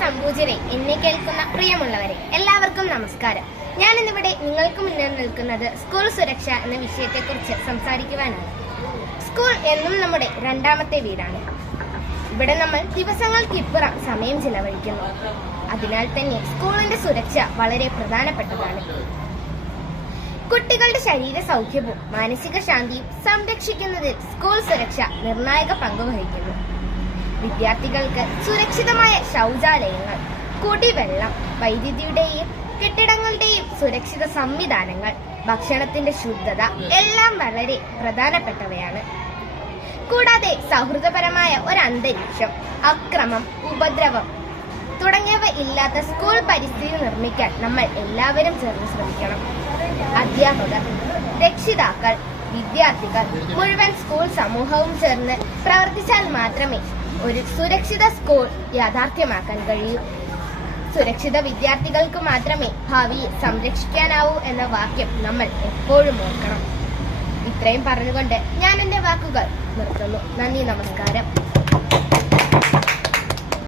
സംപൂജ്യരെ, എന്നെ കേൾക്കുന്ന പ്രിയമുള്ളവരെ, എല്ലാവർക്കും നമസ്കാരം. ഞാൻ ഇന്നിവിടെ നിങ്ങൾക്ക് മുന്നിൽ നിൽക്കുന്നത് സ്കൂൾ സുരക്ഷ എന്ന വിഷയത്തെക്കുറിച്ച് സംസാരിക്കുവാനാണ്. സ്കൂൾ എന്നും നമ്മുടെ രണ്ടാമത്തെ വീടാണ്. ഇവിടെ നമ്മൾ ദിവസങ്ങൾക്കിപ്പുറം സമയം ചിലവഴിക്കുന്നു. അതിനാൽ തന്നെ സ്കൂളിന്റെ സുരക്ഷ വളരെ പ്രധാനപ്പെട്ടതാണ്. കുട്ടികളുടെ ശരീര സൗഖ്യവും മാനസിക ശാന്തിയും സംരക്ഷിക്കുന്നതിൽ സ്കൂൾ സുരക്ഷ നിർണായക പങ്ക് വഹിക്കുന്നു. വിദ്യാർത്ഥികൾക്ക് സുരക്ഷിതമായ ശൗചാലയങ്ങൾ, കുടിവെള്ളം, വൈദ്യുതിയുടെയും കെട്ടിടങ്ങളുടെയും സുരക്ഷിത സംവിധാനങ്ങൾ, ഭക്ഷണത്തിന്റെ ശുദ്ധത എല്ലാം വളരെ പ്രധാനപ്പെട്ടവയാണ്. കൂടാതെ സൗഹൃദപരമായ ഒരു അന്തരീക്ഷം, അക്രമം, ഉപദ്രവം തുടങ്ങിയവ ഇല്ലാത്ത സ്കൂൾ പരിസ്ഥിതി നിർമ്മിക്കാൻ നമ്മൾ എല്ലാവരും ചേർന്ന് ശ്രമിക്കണം. അധ്യാപകർ, രക്ഷിതാക്കൾ, വിദ്യാർത്ഥികൾ, മുഴുവൻ സ്കൂൾ സമൂഹവും ചേർന്ന് പ്രവർത്തിച്ചാൽ മാത്രമേ ഒരു സുരക്ഷിത സ്കൂൾ യാഥാർത്ഥ്യമാക്കാൻ കഴിയൂ. സുരക്ഷിത വിദ്യാർത്ഥികൾക്ക് മാത്രമേ ഭാവിയെ സംരക്ഷിക്കാനാവൂ എന്ന വാക്യം നമ്മൾ എപ്പോഴും ഓർക്കണം. ഇത്രയും പറഞ്ഞുകൊണ്ട് ഞാൻ എന്റെ വാക്കുകൾ നിർത്തുന്നു. നന്ദി, നമസ്കാരം.